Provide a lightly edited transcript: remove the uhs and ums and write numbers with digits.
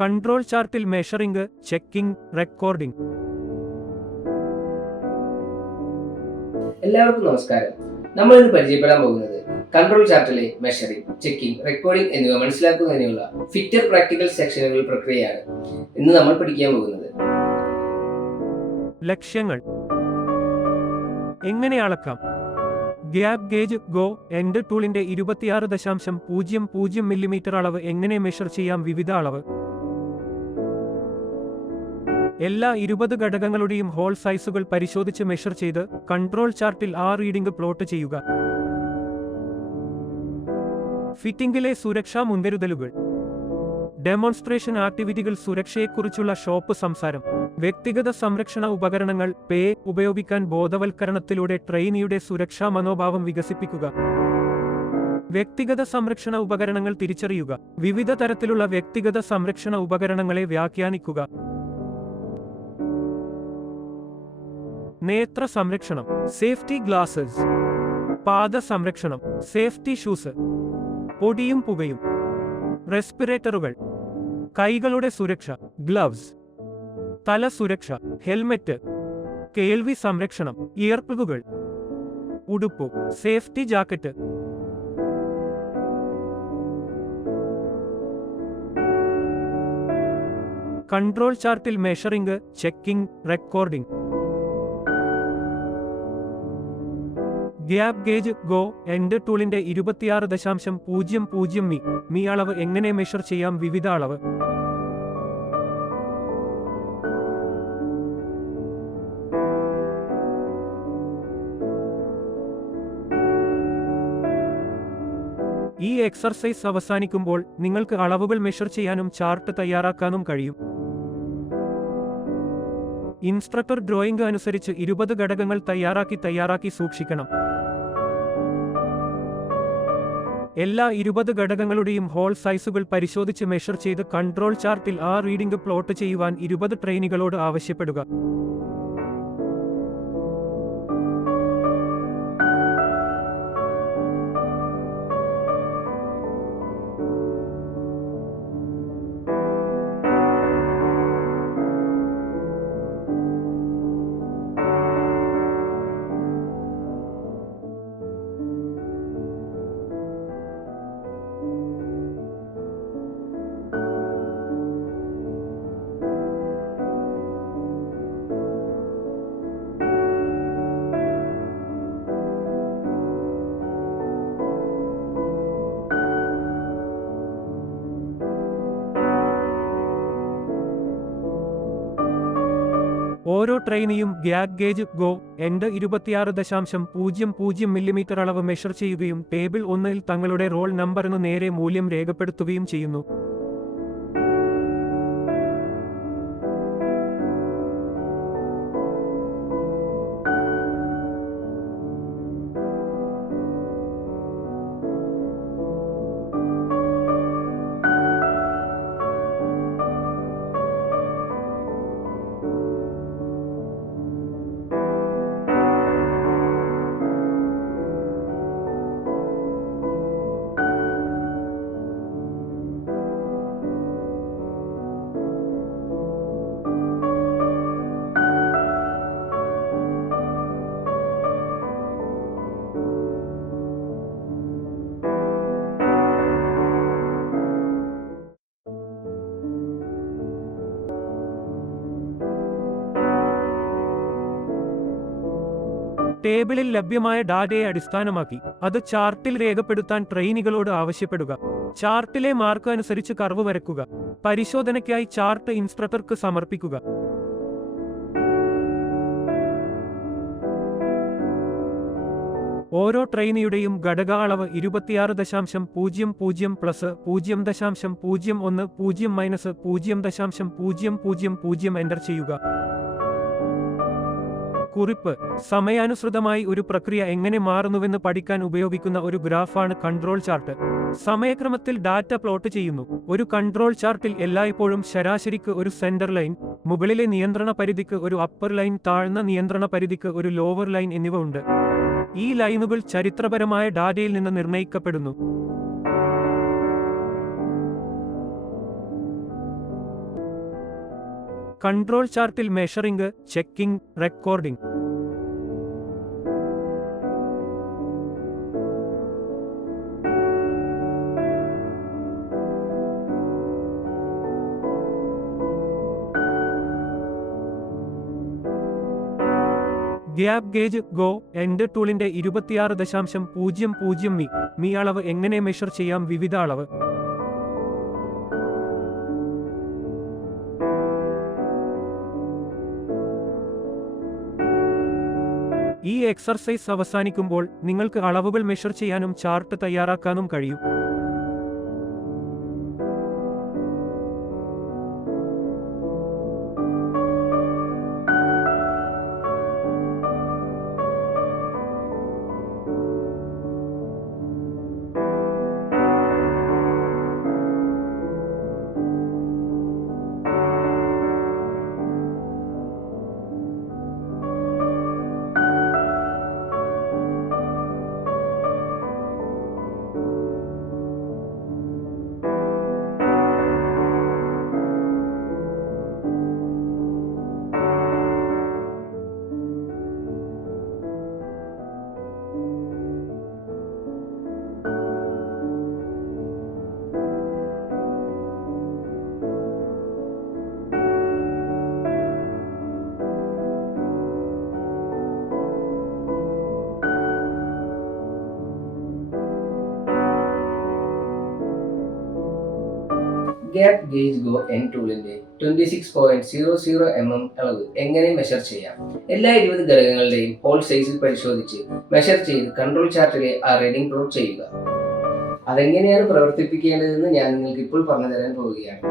Control ചാർട്ടിൽ measuring, checking, recording. എല്ലാവർക്കും നമസ്കാരം. നമ്മൾ ഇന്ന് പരിചയപ്പെടാൻ പോകുന്നത് കൺട്രോൾ ചാർട്ടിലെ മെഷറിംഗ്, ചെക്കിംഗ്, റെക്കോർഡിംഗ് എന്നിവ മനസ്സിലാക്കുന്നതിനുള്ള ഫിറ്റർ പ്രാക്ടിക്കൽ സെക്ഷനുകൾ പ്രക്രിയയാണ് ഇന്ന് നമ്മൾ പഠിക്കാൻ പോകുന്നത്. ലക്ഷ്യങ്ങൾ എങ്ങനെ അളക്കാം? ഗ്യാപ് ഗേജ് ഗോ എൻഡ് ടൂളിന്റെ 26.00 മില്ലിമീറ്റർ അളവ് എങ്ങനെ മെഷർ ചെയ്യാം? വിവിധ അളവ്. എല്ലാ 20 ഘടകങ്ങളുടെയും ഹോൾ സൈസുകൾ പരിശോധിച്ച് മെഷർ ചെയ്ത് കൺട്രോൾ ചാർട്ടിൽ ആ റീഡിംഗ് പ്ലോട്ട് ചെയ്യുക. ഫിറ്റിംഗിലെ സുരക്ഷാ മുൻകരുതലുകൾ. ഡെമോൺസ്ട്രേഷൻ ആക്ടിവിറ്റികൾ. സുരക്ഷയെക്കുറിച്ചുള്ള ഷോപ്പ് സംസാരം. വ്യക്തിഗത സംരക്ഷണ ഉപകരണങ്ങൾ ഉപയോഗിക്കാൻ ബോധവൽക്കരണത്തിലൂടെ ട്രെയിനിയുടെ സുരക്ഷാ മനോഭാവം വികസിപ്പിക്കുക. വ്യക്തിഗത സംരക്ഷണ ഉപകരണങ്ങൾ തിരിച്ചറിയുക. വിവിധ തരത്തിലുള്ള വ്യക്തിഗത സംരക്ഷണ ഉപകരണങ്ങളെ വ്യാഖ്യാനിക്കുക. നേത്ര സംരക്ഷണം. Safety glasses. പാദ സംരക്ഷണം. Safety shoes. പൊടിയും പുകയും. റെസ്പിറേറ്ററുകൾ. കൈകളുടെ സുരക്ഷ. ഗ്ലവ്സ്. തല സുരക്ഷ. ഹെൽമെറ്റ്. കേൾവി സംരക്ഷണം. ഇയർപ്ലഗുകൾ. ഉടുപ്പ്. Safety jacket. കൺട്രോൾ ചാർട്ടിൽ measuring, checking, recording. Gap gauge go end ടൂളിന്റെ 26.00 മി അളവ് എങ്ങനെ മെഷർ ചെയ്യാം? വിവിധ അളവ്. ഈ എക്സർസൈസ് അവസാനിക്കുമ്പോൾ നിങ്ങൾക്ക് അളവുകൾ മെഷർ ചെയ്യാനും ചാർട്ട് തയ്യാറാക്കാനും കഴിയും. ഇൻസ്ട്രക്ടർ ഡ്രോയിംഗ് അനുസരിച്ച് 20 ഘടകങ്ങൾ തയ്യാറാക്കി സൂക്ഷിക്കണം. എല്ലാ 20 ഘടകങ്ങളുടെയും ഹോൾ സൈസുകൾ പരിശോധിച്ച് മെഷർ ചെയ്ത് കൺട്രോൾ ചാർട്ടിൽ ആ റീഡിംഗ് പ്ലോട്ട് ചെയ്യുവാൻ 20 ട്രെയിനികളോട് ആവശ്യപ്പെടുക. ഓരോ ട്രെയിനിയും gap gauge go end 26.00 millimetre അളവ് മെഷർ ചെയ്യുകയും ടേബിൾ 1-ൽ തങ്ങളുടെ റോൾ നമ്പറിനു നേരെ മൂല്യം രേഖപ്പെടുത്തുകയും ചെയ്യുന്നു. ടേബിളിൽ ലഭ്യമായ ഡാറ്റയെ അടിസ്ഥാനമാക്കി അത് ചാർട്ടിൽ രേഖപ്പെടുത്താൻ ട്രെയിനികളോട് ആവശ്യപ്പെടുക. ചാർട്ടിലെ മാർക്ക് അനുസരിച്ച് കർവ് വരയ്ക്കുക. പരിശോധനയ്ക്കായി ചാർട്ട് ഇൻസ്ട്രക്ടർക്ക് സമർപ്പിക്കുക. ഓരോ ട്രെയിനിയുടെയും ഘടക അളവ് 26.00 പ്ലസ് 0.01 0 മൈനസ് 0.000 എൻ്റർ ചെയ്യുക. കുറിപ്പ്. സമയാനുസൃതമായി ഒരു പ്രക്രിയ എങ്ങനെ മാറുന്നുവെന്ന് പഠിക്കാൻ ഉപയോഗിക്കുന്ന ഒരു ഗ്രാഫാണ് കൺട്രോൾ ചാർട്ട്. സമയക്രമത്തിൽ ഡാറ്റ പ്ലോട്ട് ചെയ്യുന്നു. ഒരു കൺട്രോൾ ചാർട്ടിൽ എല്ലായ്പ്പോഴും ശരാശരിക്ക് ഒരു സെന്റർ ലൈൻ, മുകളിലെ നിയന്ത്രണ പരിധിക്ക് ഒരു അപ്പർ ലൈൻ, താഴ്ന്ന നിയന്ത്രണ പരിധിക്ക് ഒരു ലോവർ ലൈൻ എന്നിവ ഉണ്ട്. ഈ ലൈനുകൾ ചരിത്രപരമായ ഡാറ്റയിൽ നിന്ന് നിർണ്ണയിക്കപ്പെടുന്നു. കൺട്രോൾ ചാർട്ടിൽ measuring, checking, recording. Gap gauge go end ടൂളിന്റെ 26.00 മി അളവ് എങ്ങനെ മെഷർ ചെയ്യാം? വിവിധ അളവ്. ഈ എക്സർസൈസ് അവസാനിക്കുമ്പോൾ നിങ്ങൾക്ക് അളവുകൾ മെഷർ ചെയ്യാനും ചാർട്ട് തയ്യാറാക്കാനും കഴിയും. ഗ്യാപ് ഗേജ് ഗോ എൻ ടൂളിന്റെ 26.00 mm അളവ് എങ്ങനെ മെഷർ ചെയ്യാം? എല്ലാ 20 ഘടകങ്ങളുടെയും ഹോൾ സൈസിൽ പരിശോധിച്ച് മെഷർ ചെയ്ത് കൺട്രോൾ ചാർട്ടിലെ ആ റീഡിംഗ് പ്ലോട്ട് ചെയ്യുക. അതെങ്ങനെയാണ് പ്രവർത്തിപ്പിക്കേണ്ടതെന്ന് ഞാൻ നിങ്ങൾക്ക് ഇപ്പോൾ പറഞ്ഞു തരാൻ പോവുകയാണ്.